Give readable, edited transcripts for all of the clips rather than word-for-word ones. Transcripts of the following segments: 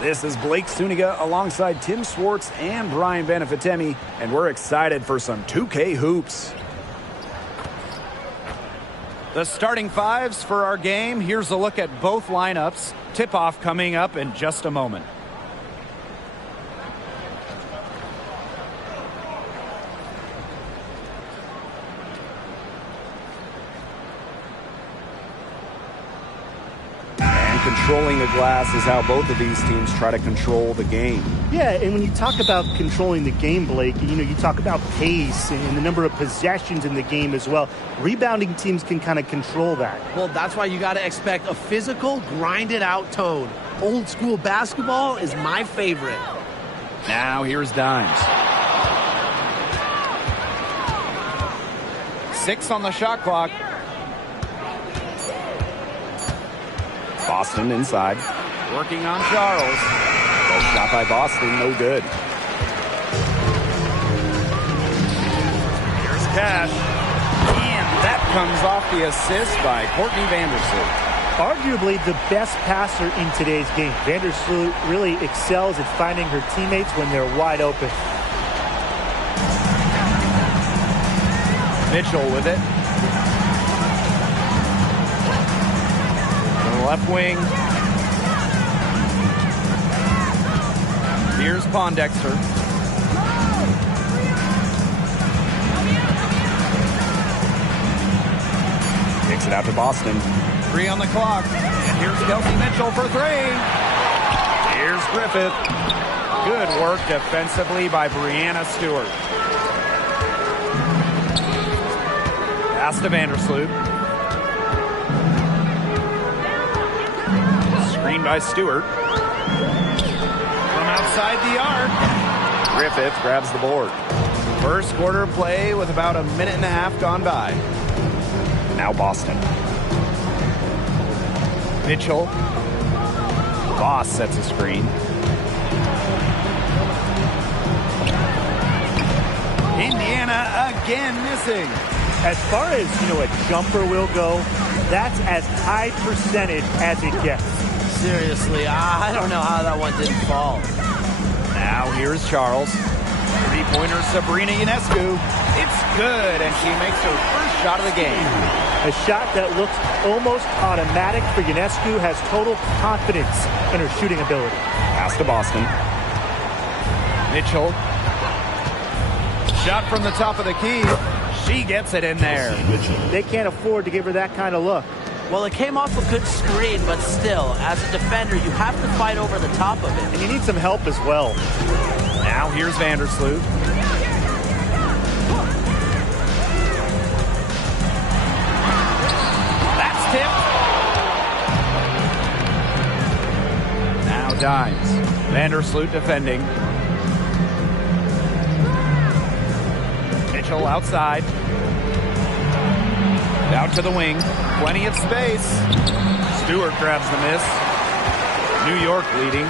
This is Blake Suniga alongside Tim Swartz and Brian Benefitemi, and we're excited for some 2K hoops. The starting fives for our game. Here's a look at both lineups. Tip-off coming up in just a moment. Controlling the glass is how both of these teams try to control the game. Yeah, and when you talk about controlling the game, Blake, you talk about pace and the number of possessions in the game as well. Rebounding teams can kind of control that. Well, that's why you got to expect a physical, grinded-out tone. Old school basketball is my favorite. Now here's Dimes. 6 on the shot clock. Boston inside. Working on Charles. Well, shot by Boston, no good. Here's Cash. And that comes off the assist by Courtney Vandersloot. Arguably the best passer in today's game. Vandersloot really excels at finding her teammates when they're wide open. Mitchell with it. Left wing. Here's Pondexter. Kicks it out to Boston. 3 on the clock. And here's Kelsey Mitchell for 3. Here's Griffith. Good work defensively by Breanna Stewart. Pass to Vandersloot. Screen by Stewart. From outside the arc. Griffith grabs the board. First quarter play with about a minute and a half gone by. Now Boston. Mitchell. Voss sets a screen. Indiana again missing. As far as, a jumper will go, that's as high percentage as it gets. Seriously, I don't know how that one didn't fall. Now here's Charles. Three-pointer Sabrina Ionescu. It's good, and she makes her first shot of the game. A shot that looks almost automatic for Ionescu, has total confidence in her shooting ability. Pass to Boston. Mitchell. Shot from the top of the key. She gets it in there. They can't afford to give her that kind of look. Well, it came off a good screen, but still, as a defender, you have to fight over the top of it. And you need some help as well. Now here's Vandersloot. That's tipped. Now Dimes. Vandersloot defending. Mitchell outside. Out to the wing. Plenty of space. Stewart grabs the miss. New York leading.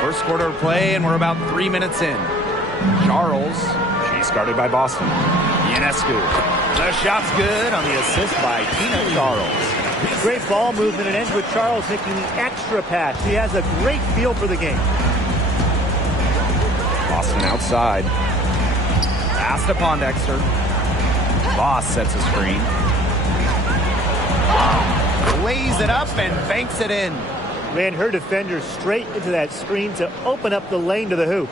First quarter of play, and we're about 3 minutes in. Charles. She's guarded by Boston. Ionescu. The shot's good on the assist by Tina Charles. Great ball movement. It ends with Charles making the extra pass. He has a great feel for the game. Boston outside. Pass to Pondexter. Voss sets a screen. Lays it up and banks it in. Ran her defender straight into that screen to open up the lane to the hoop.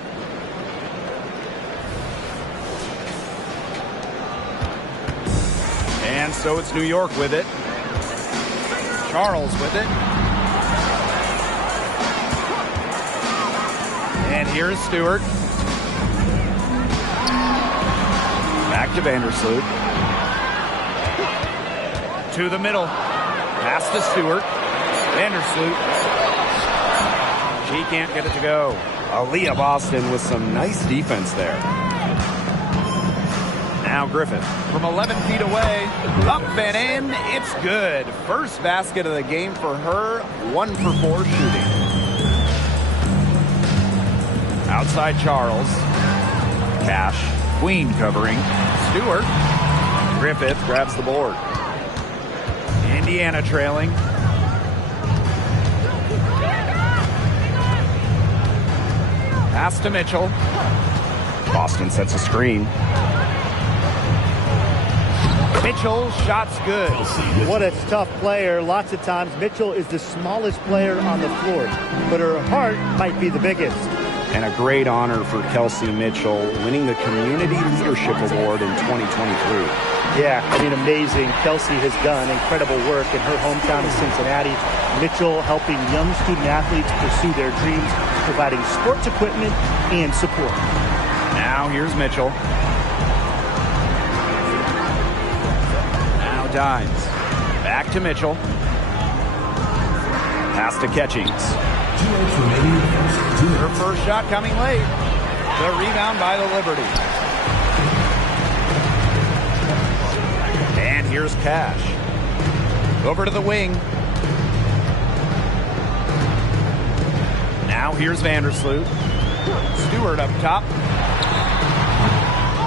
And so it's New York with it. Charles with it. And here's Stewart. Back to Vandersloot. To the middle. Pass to Stewart. Vandersloot. She can't get it to go. Aaliyah Boston with some nice defense there. Now Griffith from 11 feet away. Up and in. It's good. First basket of the game for her. 1 for 4 shooting. Outside Charles. Cash. Queen covering. Stewart. Griffith grabs the board. Indiana trailing. Pass to Mitchell. Boston sets a screen. Mitchell, shot's good. What a tough player. Lots of times Mitchell is the smallest player on the floor, but her heart might be the biggest. And a great honor for Kelsey Mitchell, winning the Community Leadership Award in 2023. Yeah, I mean, amazing. Kelsey has done incredible work in her hometown of Cincinnati. Mitchell helping young student athletes pursue their dreams, providing sports equipment and support. Now here's Mitchell. Now Dimes. Back to Mitchell. Pass to Catchings. Her first shot coming late. The rebound by the Liberty. And here's Cash. Over to the wing. Now here's Vandersloot. Stewart up top.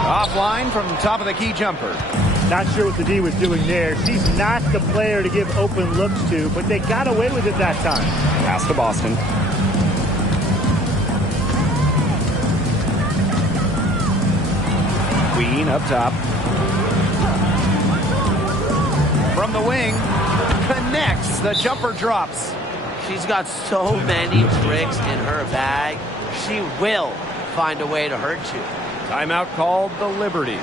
Offline from top of the key jumper. Not sure what the D was doing there. She's not the player to give open looks to, but they got away with it that time. Pass to Boston. Queen up top. From the wing, connects. The jumper drops. She's got so many tricks in her bag. She will find a way to hurt you. Timeout called the Liberty.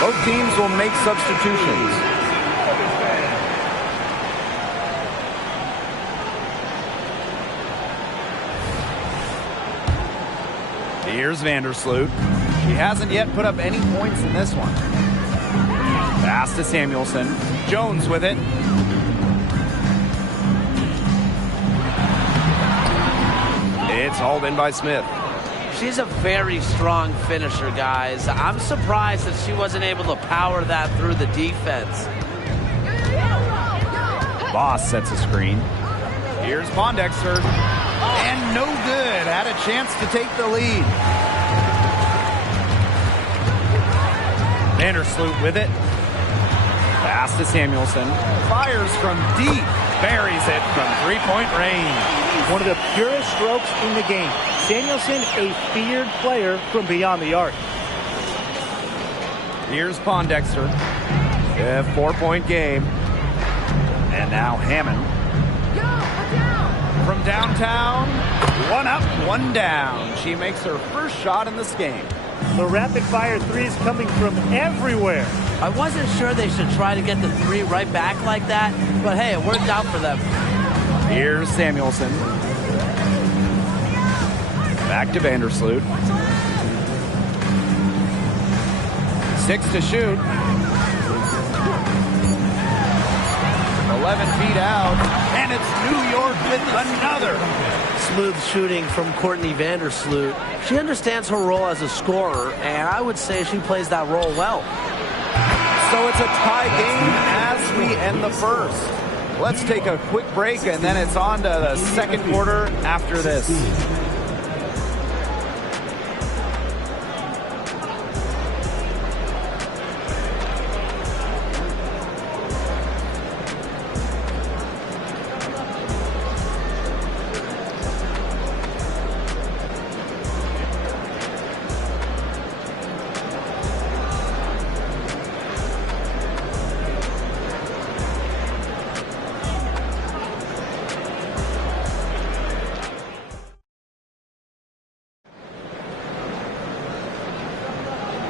Both teams will make substitutions. Here's Vandersloot. She hasn't yet put up any points in this one. Pass to Samuelson. Jones with it. It's hauled in by Smith. She's a very strong finisher, guys. I'm surprised that she wasn't able to power that through the defense. Voss sets a screen. Here's Pondexter. And no good. Had a chance to take the lead. Vandersloot with it. Pass to Samuelson. Fires from deep. Buries it from three-point range. One of the purest strokes in the game. Samuelson, a feared player from beyond the arc. Here's Pondexter. A 4-point game. And now Hammond. From downtown, one up, one down. She makes her first shot in this game. The rapid-fire threes coming from everywhere. I wasn't sure they should try to get the three right back like that, but hey, it worked out for them. Here's Samuelson. Back to Vandersloot. 6 to shoot. 11 feet out, and it's New York with another. Smooth shooting from Courtney Vandersloot. She understands her role as a scorer, and I would say she plays that role well. So it's a tie game as we end the first. Let's take a quick break, and then it's on to the second quarter after this.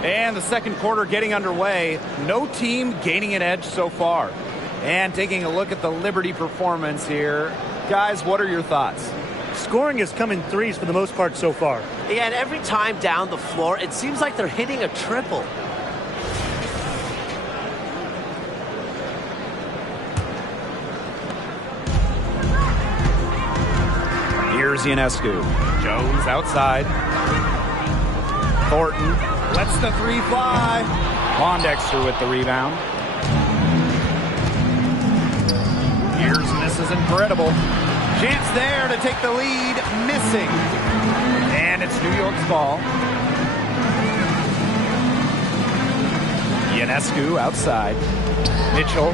And the second quarter getting underway. No team gaining an edge so far. And taking a look at the Liberty performance here. Guys, what are your thoughts? Scoring has come in threes for the most part so far. Yeah, and every time down the floor, it seems like they're hitting a triple. Here's Ionescu. Jones outside. Thornton lets the three fly. Pondexter with the rebound. Here's Mrs. Incredible. Chance there to take the lead. Missing. And it's New York's ball. Ionescu outside. Mitchell.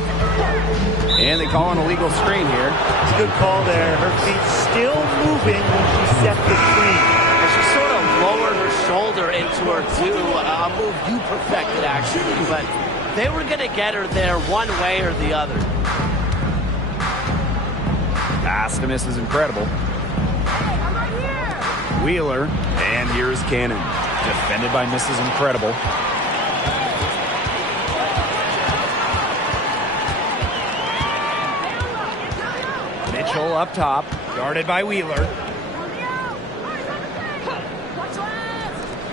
And they call an illegal screen here. It's a good call there. Her feet still moving when she set the screen. She sort of lowered her shoulder into her too. A move you perfected, actually. But they were going to get her there one way or the other. Pass to Mrs. Incredible. Wheeler. And here's Cannon. Defended by Mrs. Incredible. Mitchell up top. Guarded by Wheeler.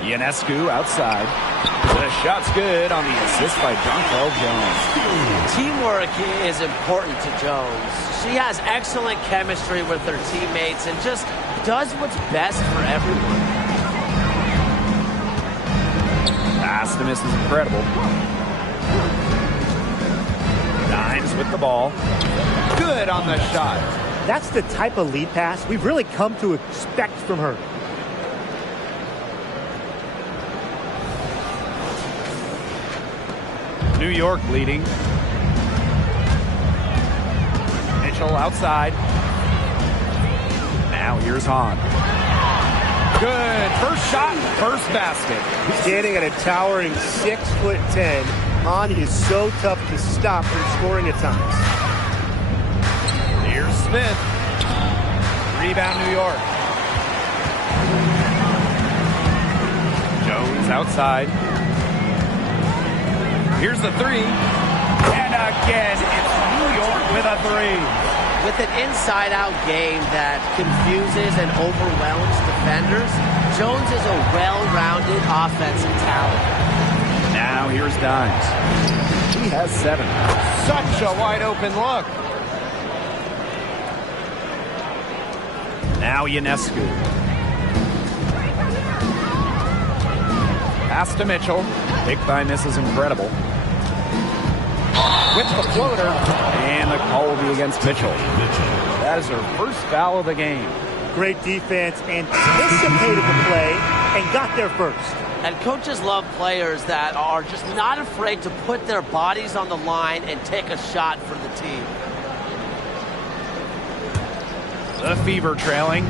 Ionescu outside. The shot's good on the assist by Dontrell Jones. Teamwork is important to Jones. She has excellent chemistry with her teammates and just does what's best for everyone. Pass to Mrs. Incredible. Dimes with the ball. Good on the shot. That's the type of lead pass we've really come to expect from her. New York leading. Mitchell outside. Now here's Hahn. Good. First shot, first basket. Standing at a towering 6'10", Hahn is so tough to stop from scoring at times. Here's Smith. Rebound New York. Jones outside. Here's the three. And again, it's New York with a three. With an inside-out game that confuses and overwhelms defenders, Jones is a well-rounded offensive talent. Now here's Dimes. He has 7. Such a wide-open look. Now Ionescu. Pass to Mitchell. Picked by Mrs. Incredible. With the floater. And the call will be against Mitchell. That is her first foul of the game. Great defense, anticipated the play, and got there first. And coaches love players that are just not afraid to put their bodies on the line and take a shot for the team. The Fever trailing.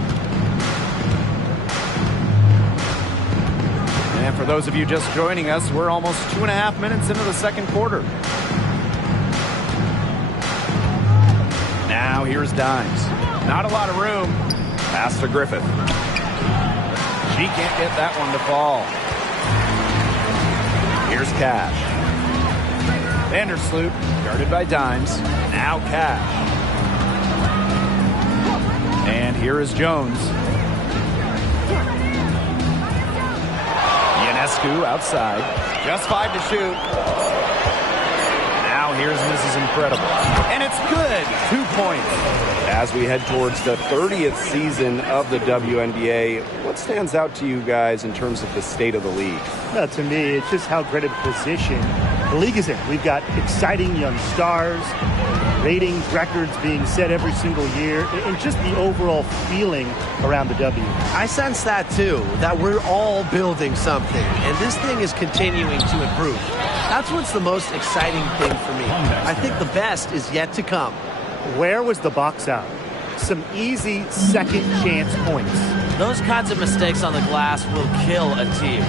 And for those of you just joining us, we're almost 2.5 minutes into the second quarter. Now here's Dimes. Not a lot of room. Pass to Griffith. She can't get that one to fall. Here's Cash. Vandersloot, guarded by Dimes. Now Cash. And here is Jones. Ionescu outside. Just 5 to shoot. Now here's Mrs. Incredible. And it's good. 2 points. As we head towards the 30th season of the WNBA, what stands out to you guys in terms of the state of the league? Well, to me, it's just how great a position the league is in. We've got exciting young stars, ratings, records being set every single year, and just the overall feeling around the W. I sense that too, that we're all building something, and this thing is continuing to improve. That's what's the most exciting thing for me. I think the best is yet to come. Where was the box out? Some easy second chance points. Those kinds of mistakes on the glass will kill a team.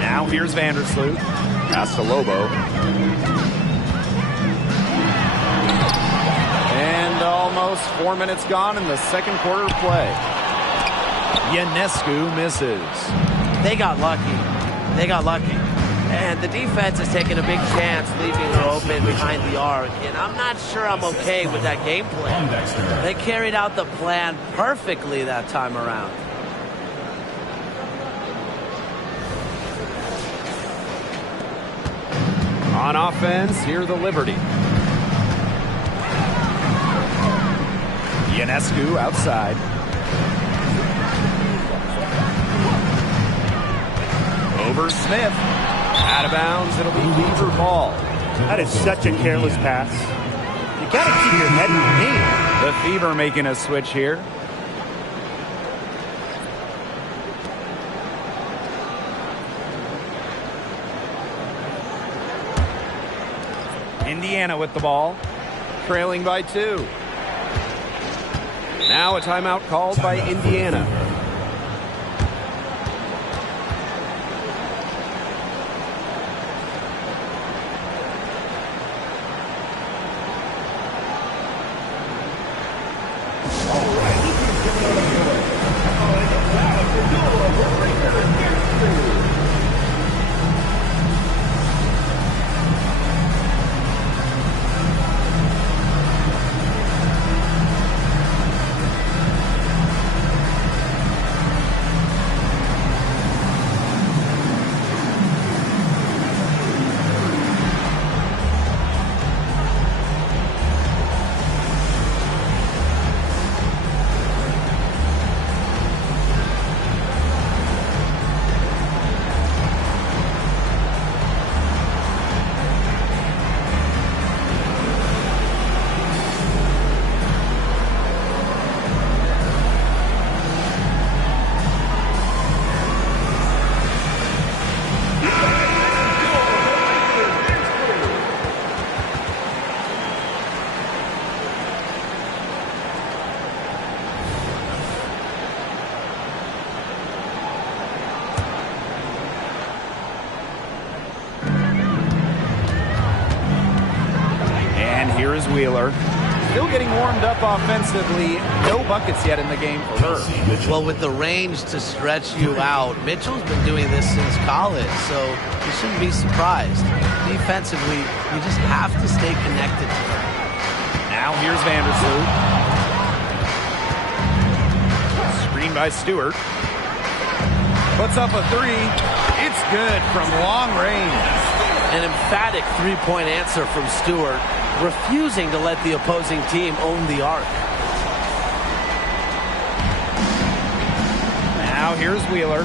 Now here's Vandersloot. Pass to Lobo. And almost 4 minutes gone in the second quarter of play. Ionescu misses. They got lucky. They got lucky. And the defense has taken a big chance leaving her open behind the arc. And I'm not sure I'm okay with that game plan. They carried out the plan perfectly that time around. On offense, here the Liberty. Ionescu outside. Over Smith. Out of bounds, it'll be Weaver ball. That is such a careless pass. You got to keep your head in the game. The Fever making a switch here. Indiana with the ball. Trailing by 2. Now a timeout called by Indiana. Here is Wheeler. Still getting warmed up offensively. No buckets yet in the game for her. Well, with the range to stretch you out, Mitchell's been doing this since college, so you shouldn't be surprised. Defensively, you just have to stay connected to her. Now here's Vandersloot. Screen by Stewart. Puts up a 3. It's good from long range. An emphatic three-point answer from Stewart, refusing to let the opposing team own the arc. Now here's Wheeler.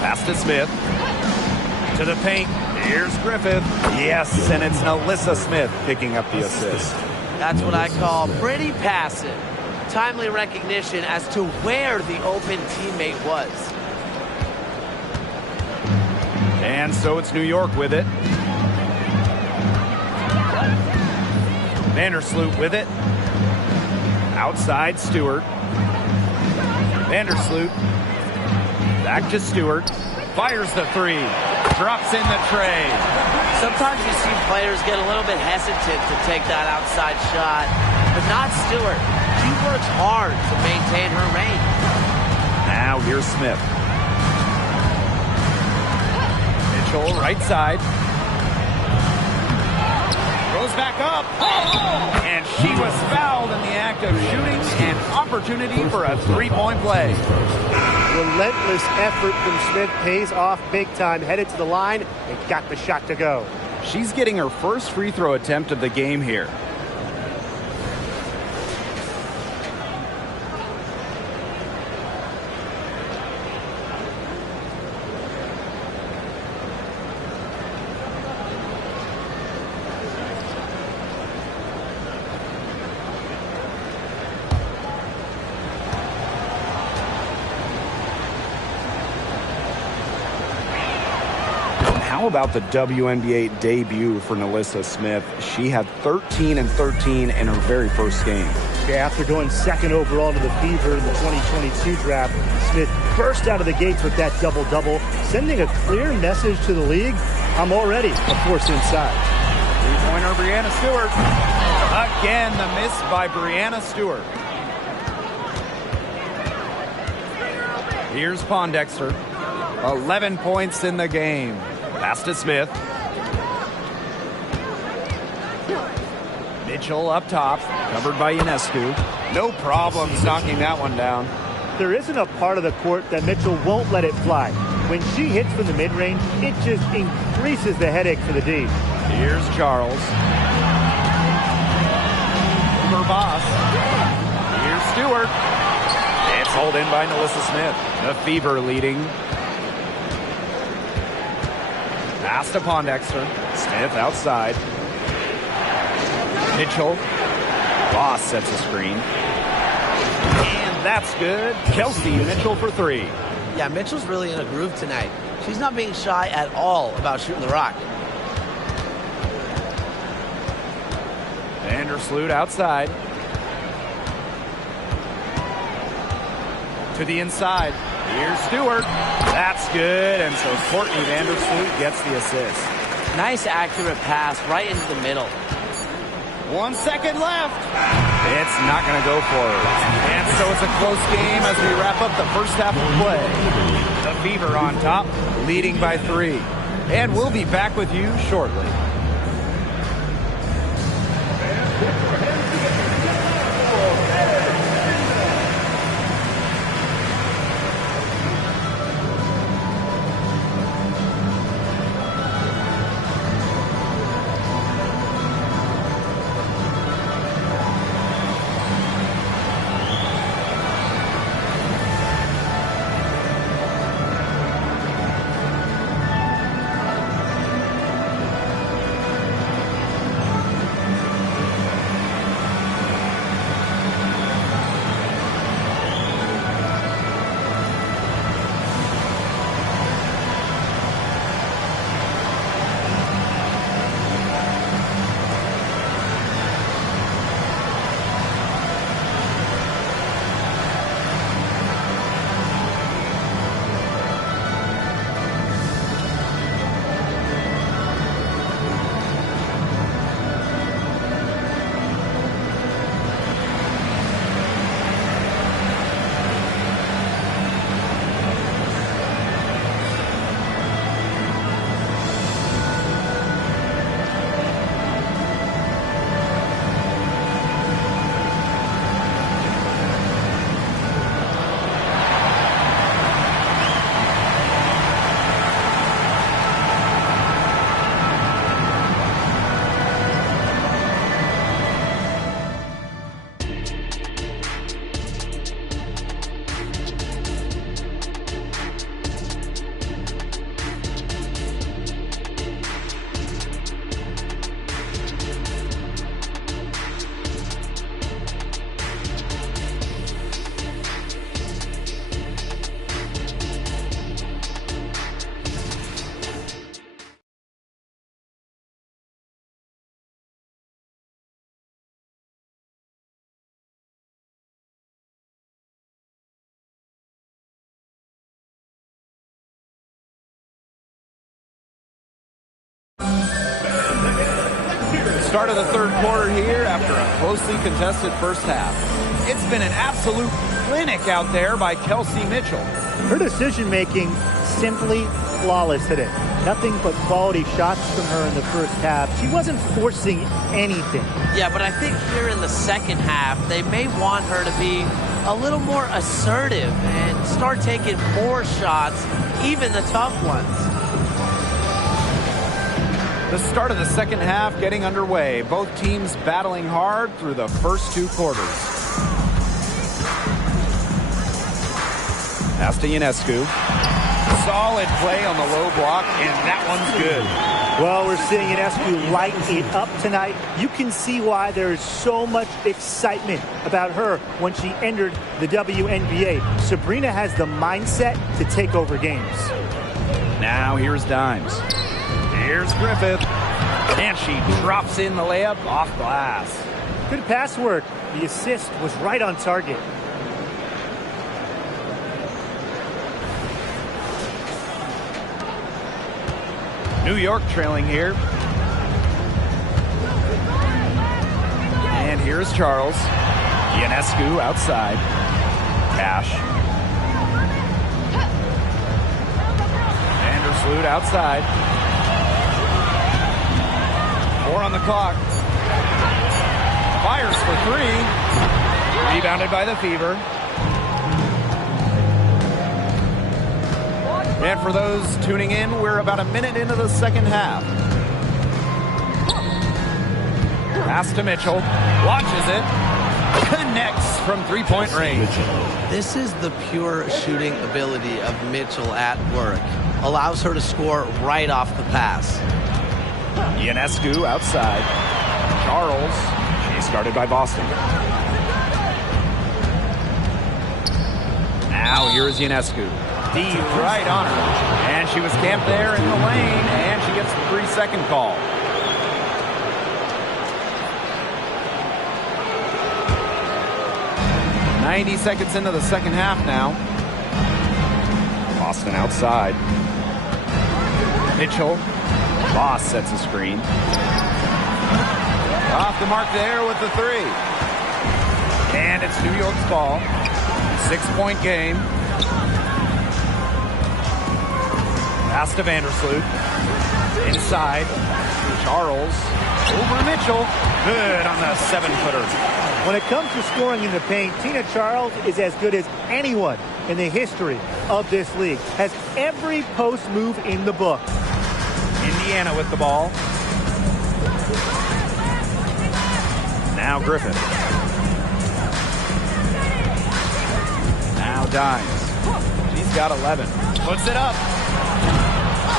Pass to Smith. To the paint. Here's Griffith. Yes, and it's Alyssa Smith picking up the assist. That's what I call pretty passive. Timely recognition as to where the open teammate was. And so it's New York with it. Vandersloot with it. Outside Stewart. Vandersloot. Back to Stewart. Fires the 3. Drops in the tray. Sometimes you see players get a little bit hesitant to take that outside shot, but not Stewart. She works hard to maintain her range. Now here's Smith. Mitchell right side. Goes back up. And she was fouled in the act of shooting. An opportunity for a three-point play. Relentless effort from Smith pays off big time. Headed to the line and got the shot to go. She's getting her first free throw attempt of the game here. How about the WNBA debut for NaLyssa Smith? She had 13 and 13 in her very first game. Yeah, after going second overall to the Fever in the 2022 draft, Smith burst out of the gates with that double-double, sending a clear message to the league. I'm already a force inside. Three-pointer, Breanna Stewart. Again, the miss by Breanna Stewart. Here's Pondexter. 11 points in the game. Pass to Smith. Mitchell up top, covered by Ionescu. No problems knocking that one down. There isn't a part of the court that Mitchell won't let it fly. When she hits from the mid-range, it just increases the headache for the D. Here's Charles. Over Boss. Here's Stewart. It's hauled in by NaLyssa Smith. The Fever leading. Pass to Pondexter. Smith outside. Mitchell. Boss sets a screen. And that's good. Kelsey Mitchell for three. Yeah, Mitchell's really in a groove tonight. She's not being shy at all about shooting the rock. Vandersloot outside. To the inside. Here's Stewart. That's good. And so Courtney Vandersloot gets the assist. Nice accurate pass right into the middle. 1 second left. It's not going to go for it. And so it's a close game as we wrap up the first half of play. The Fever on top, leading by 3. And we'll be back with you shortly. Start of the third quarter here after a closely contested first half. It's been an absolute clinic out there by Kelsey Mitchell. Her decision-making simply flawless today. Nothing but quality shots from her in the first half. She wasn't forcing anything. Yeah, but I think here in the second half, they may want her to be a little more assertive and start taking more shots, even the tough ones. The start of the second half getting underway. Both teams battling hard through the first 2 quarters. Pass to Ionescu. Solid play on the low block, and that one's good. Well, we're seeing Ionescu light it up tonight. You can see why there's so much excitement about her when she entered the WNBA. Breanna has the mindset to take over games. Now here's Dimes. Here's Griffith. And she drops in the layup off glass. Good pass work. The assist was right on target. New York trailing here. And here's Charles. Ionescu outside. Cash. Vandersloot outside. 4 on the clock. Fires for 3. Rebounded by the Fever. And for those tuning in, we're about a minute into the second half. Pass to Mitchell. Watches it. Connects from 3-point range. This is the pure shooting ability of Mitchell at work. Allows her to score right off the pass. Ionescu outside. Charles. She's guarded by Boston. Now here's Ionescu. D right on her. And she was camped there in the lane, and she gets the 3-second call. "90 seconds into the second half now. Boston outside. Mitchell. Boss sets a screen. Off the mark there with the 3. And it's New York's ball. 6-point game. Pass to Vandersloot. Inside. Charles. Over Mitchell. Good on the 7-footer. When it comes to scoring in the paint, Tina Charles is as good as anyone in the history of this league. Has every post move in the book. Indiana with the ball. Now Griffith. Now Dimes. She's got 11. Puts it up.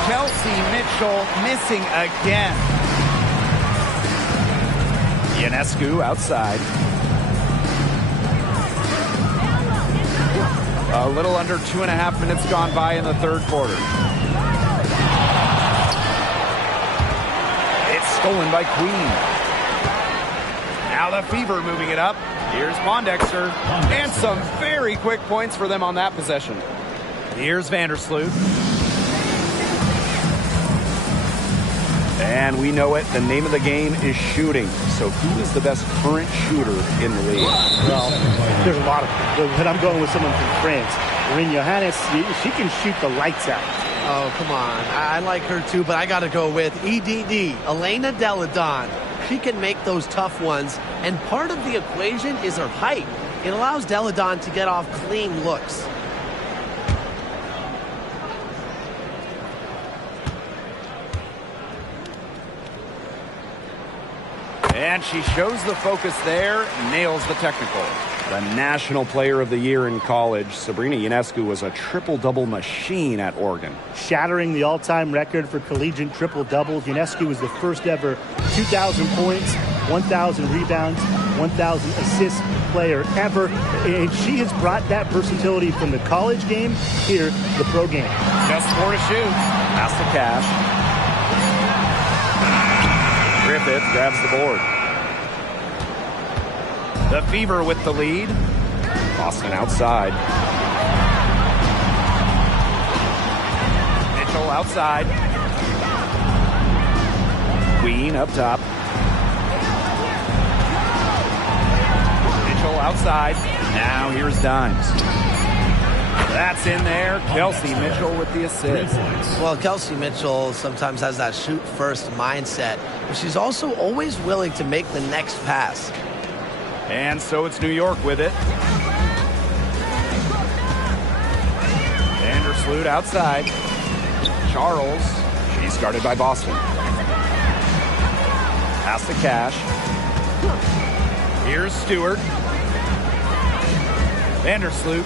Kelsey Mitchell missing again. Ionescu outside. A little under 2.5 minutes gone by in the third quarter. It's stolen by Queen. Now the Fever moving it up. Here's Pondexter. And some very quick points for them on that possession. Here's Vandersloot. And we know it. The name of the game is shooting. So who is the best current shooter in the league? Well, there's a lot of them. But I'm going with someone from France. Rin Johannes, she can shoot the lights out. Oh, come on. I like her too, but I got to go with EDD, Elena Deladon. She can make those tough ones, and part of the equation is her height. It allows Deladon to get off clean looks. And she shows the focus there, nails the technical. The National Player of the Year in college, Breanna Ionescu was a triple-double machine at Oregon. Shattering the all-time record for collegiate triple-doubles. Ionescu was the first ever 2,000 points, 1,000 rebounds, 1,000 assists player ever. And she has brought that versatility from the college game here to the pro game. Just 4 to shoot. Pass to Cash. Griffith grabs the board. The Fever with the lead. Boston outside. Mitchell outside. Queen up top. Mitchell outside. Now here's Dimes. That's in there. Kelsey Mitchell with the assist. Well, Kelsey Mitchell sometimes has that shoot-first mindset, but she's also always willing to make the next pass. And so it's New York with it. Vandersloot outside. Charles. She's guarded by Boston. Pass to Cash. Here's Stewart. Vandersloot.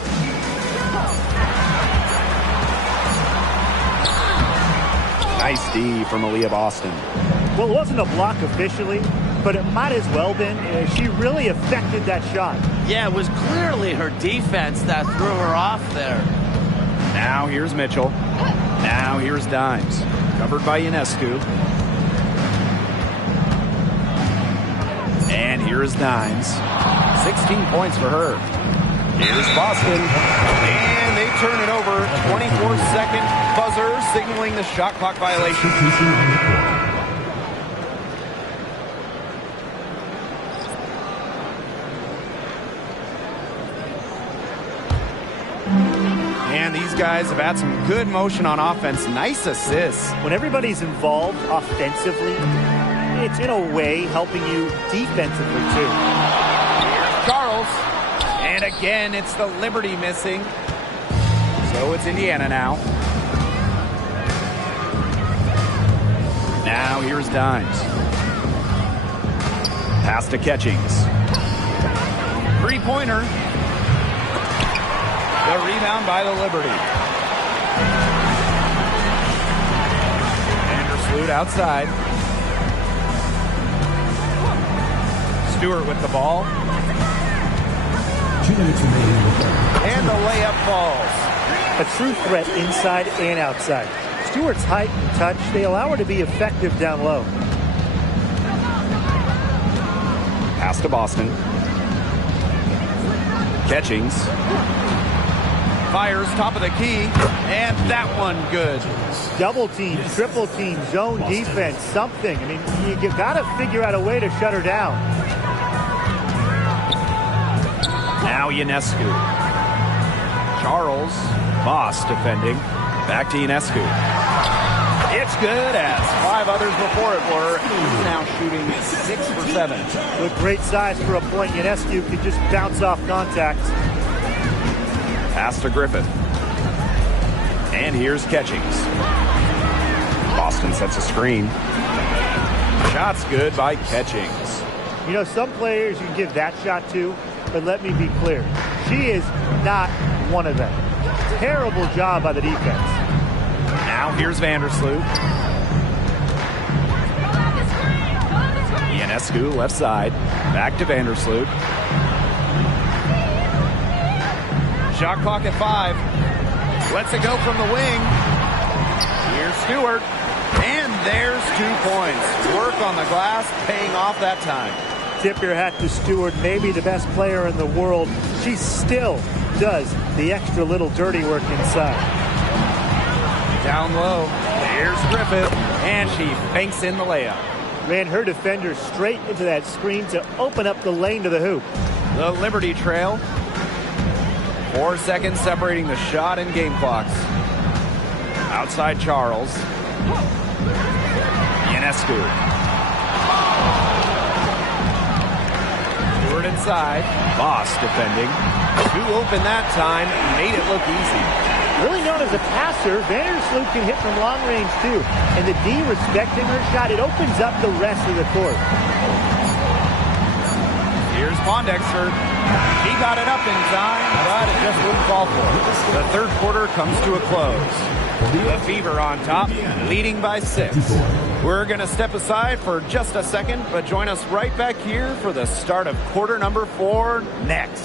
Nice D from Aaliyah Boston. Well, it wasn't a block officially, but it might as well been. She really affected that shot. Yeah, it was clearly her defense that threw her off there. Now here's Mitchell. Now here's Dimes. Covered by Ionescu. And here's Dimes. 16 points for her. Here's Boston. And they turn it over. 24-second buzzer signaling the shot clock violation. And these guys have had some good motion on offense. Nice assists. When everybody's involved offensively, it's in a way helping you defensively too. Charles. And again, it's the Liberty missing. So it's Indiana now. Now here's Dimes. Pass to Catchings. Three-pointer. The rebound by the Liberty. Vandersloot outside. Stewart with the ball. And the layup falls. A true threat inside and outside. Stewart's height and touch, they allow her to be effective down low. Pass to Boston. Catchings. Fires top of the key. And that one good. Double team, triple team, zone defense, something. I mean, you got to figure out a way to shut her down. Now Ionescu. Charles. Moss defending. Back to Ionescu. It's good, as 5 others before it were. He's now shooting 6 for 7. With great size for a point, Ionescu can just bounce off contact. Pass to Griffith. And here's Catchings. Boston sets a screen. Shot's good by Catchings. You know, some players you can give that shot to, but let me be clear. She is not one of them. Terrible job by the defense. Now here's Vandersloot. Ionescu left side. Back to Vandersloot. Shot clock at 5. Lets it go from the wing. Here's Stewart. And there's 2 points. Work on the glass, paying off that time. Tip your hat to Stewart, maybe the best player in the world. She still does the extra little dirty work inside. Down low. Here's Griffith. And she banks in the layup. Ran her defender straight into that screen to open up the lane to the hoop. The Liberty trail. 4 seconds separating the shot and game clocks. Outside Charles. Ionescu. Stewart inside. Boss defending. 2 open that time. Made it look easy. Really known as a passer, Vandersloot can hit from long range too. And the D respecting her shot, it opens up the rest of the court. Here's Pondexter. He got it up in time, but it just wouldn't fall for him. The third quarter comes to a close. The Fever on top, leading by 6. We're going to step aside for just a second, but join us right back here for the start of quarter number 4 next.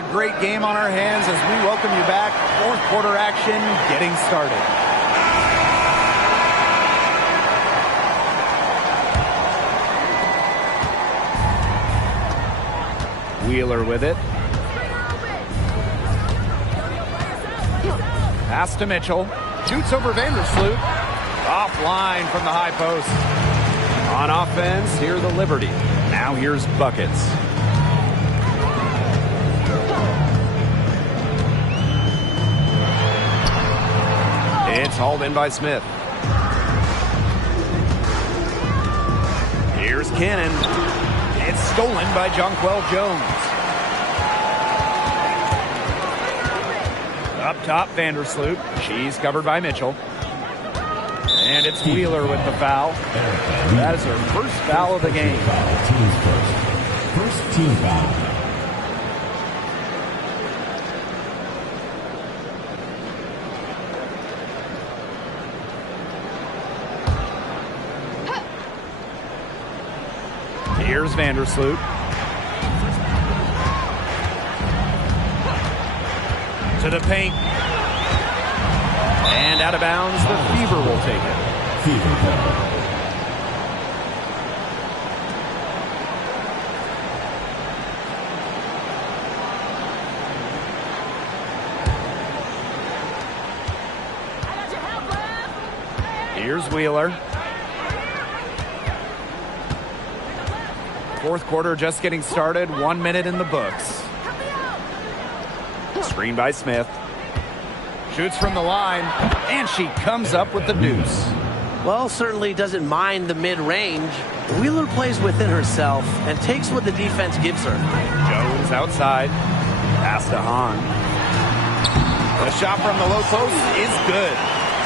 a great game on our hands as we welcome you back. Fourth quarter action getting started. Wheeler with it. Pass to Mitchell. Shoots over Vandersloot. Offline from the high post. On offense, here the Liberty. Now here's buckets. It's hauled in by Smith. Here's Cannon. It's stolen by Jonquel Jones. Up top, Vandersloot. She's covered by Mitchell. And it's Wheeler with the foul. That is her first foul of the game. First team foul. Here's Vandersloot. To the paint. And out of bounds, the Fever will take it. Fever ball. Here's Wheeler. Fourth quarter just getting started. 1 minute in the books. Screen by Smith. Shoots from the line, and she comes up with the deuce. Well, certainly doesn't mind the mid-range. Wheeler plays within herself and takes what the defense gives her. Jones outside. Pass to Hahn. The shot from the low post is good.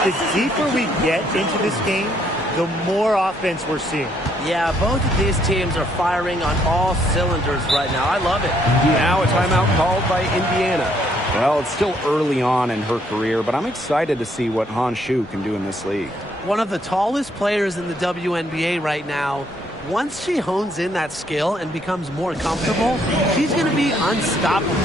The deeper we get into this game, the more offense we're seeing. Yeah, both of these teams are firing on all cylinders right now. I love it. Now a timeout called by Indiana. Well, it's still early on in her career, but I'm excited to see what Han Shu can do in this league. One of the tallest players in the WNBA right now. Once she hones in that skill and becomes more comfortable, she's going to be unstoppable.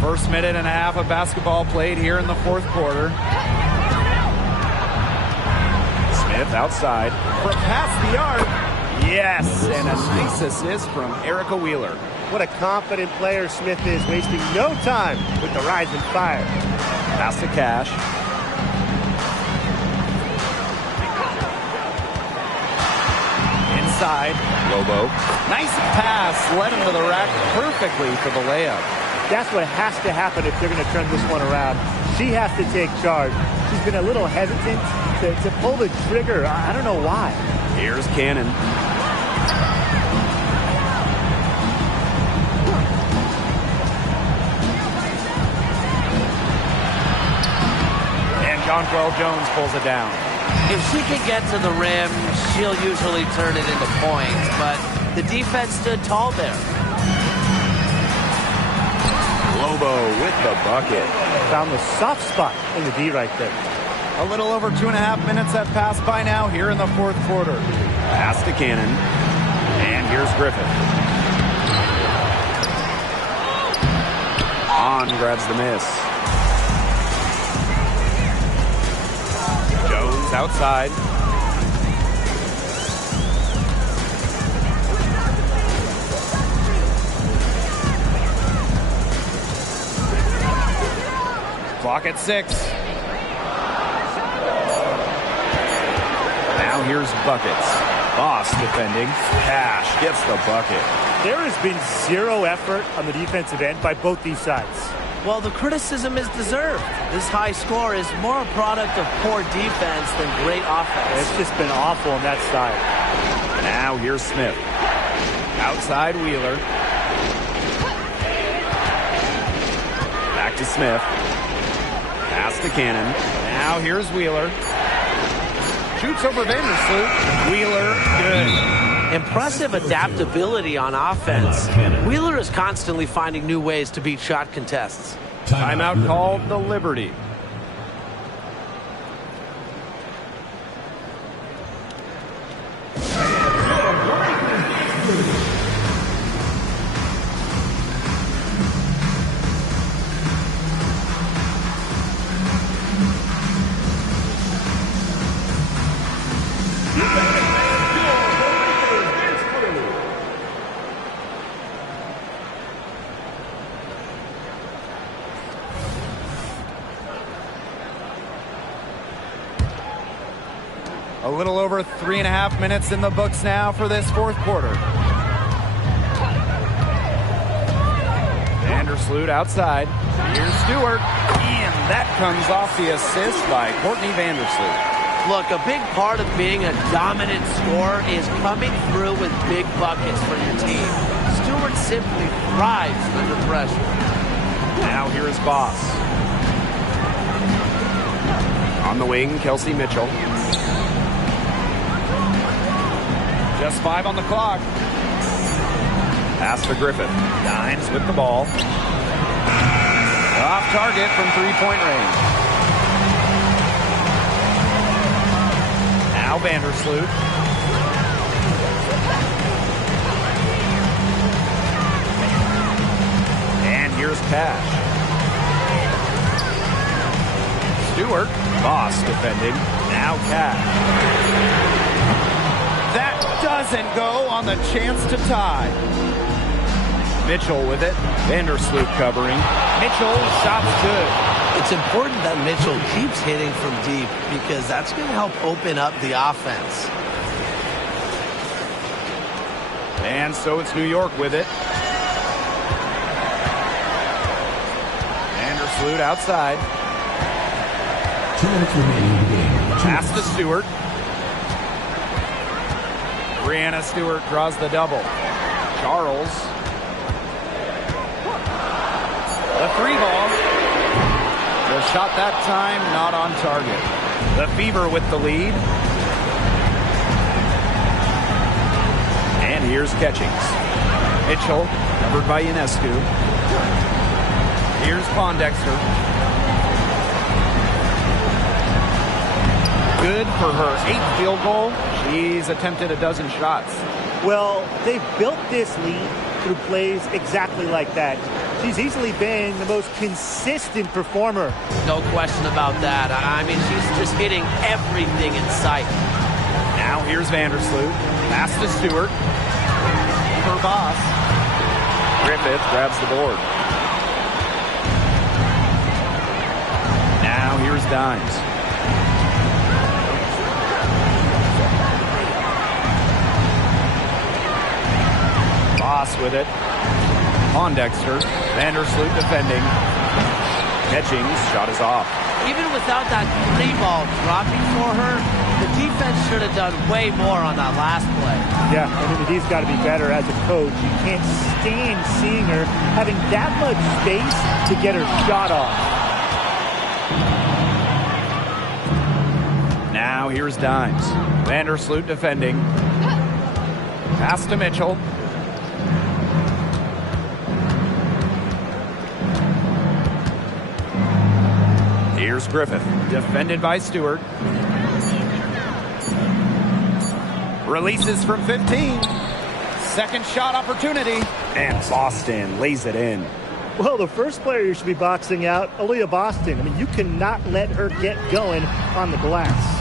First minute and a half of basketball played here in the fourth quarter. Smith outside. For past the arc. Yes, and a nice assist from Erica Wheeler. What a confident player Smith is, wasting no time with the rise and fire. Pass to Cash. Inside. Lobo. Nice pass. Led him to the rack perfectly for the layup. That's what has to happen if they're going to turn this one around. She has to take charge. She's been a little hesitant to pull the trigger. I don't know why. Here's Cannon. And Jonquel Jones pulls it down. If she can get to the rim, she'll usually turn it into points, but the defense stood tall there. Lobo with the bucket. Found the soft spot in the D right there. A little over 2.5 minutes have passed by now here in the fourth quarter. Pass to Cannon. And here's Griffin. On grabs the miss. Jones outside. Clock at 6. Now here's Buckets. Boss defending. Cash gets the bucket. There has been zero effort on the defensive end by both these sides. Well, the criticism is deserved. This high score is more a product of poor defense than great offense. It's just been awful on that side. Now here's Smith. Outside Wheeler. Back to Smith. Pass to Cannon. Now here's Wheeler. Shoots over Vandersloot. Wheeler, good. Impressive adaptability on offense. Wheeler is constantly finding new ways to beat shot contests. Timeout called the Liberty. A little over 3.5 minutes in the books now for this fourth quarter. Vandersloot outside. Here's Stewart. And that comes off the assist by Courtney Vandersloot. Look, a big part of being a dominant scorer is coming through with big buckets for your team. Stewart simply thrives under pressure. Now here's Boss. On the wing, Kelsey Mitchell. Just 5 on the clock. Pass to Griffith. Dimes with the ball. Off target from three-point range. Now Vandersloot. And here's Cash. Stewart. Boss defending. Now Cash. That doesn't go on the chance to tie. Mitchell with it. Vandersloot covering. Mitchell, shot's good. It's important that Mitchell keeps hitting from deep because that's going to help open up the offense. And so it's New York with it. Vandersloot outside. 2 minutes remaining in the game. Pass to Stewart. Breanna Stewart draws the double. Charles. The free ball. The shot that time not on target. The Fever with the lead. And here's Catchings. Mitchell, covered by Ionescu. Here's Pondexter. Good for her 8th field goal. She's attempted a dozen shots. Well, they've built this lead through plays exactly like that. She's easily been the most consistent performer. No question about that. I mean, she's just hitting everything in sight. Now here's Vandersloot. Pass to Stewart. For Boss. Griffith grabs the board. Now here's Dimes. Boss with it. Pondexter. Vandersloot defending. Catchings. Shot is off. Even without that 3 ball dropping for her, the defense should have done way more on that last play. Yeah, I mean, the D's got to be better as a coach. You can't stand seeing her having that much space to get her shot off. Now here's Dimes. Vandersloot defending. Pass to Mitchell. Here's Griffith, defended by Stewart. Releases from 15. Second shot opportunity. And Boston lays it in. Well, the first player you should be boxing out, Aaliyah Boston. I mean, you cannot let her get going on the glass.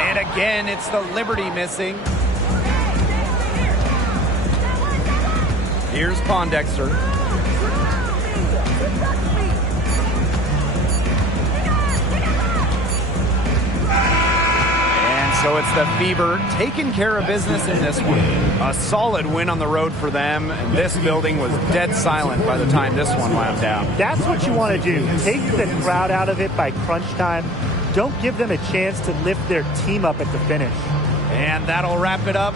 And again, it's the Liberty missing. Here's Pondexter. And so it's the Fever taking care of business in this one. A solid win on the road for them, and this building was dead silent by the time this one wound down. That's what you want to do. Take the crowd out of it by crunch time. Don't give them a chance to lift their team up at the finish. And that'll wrap it up.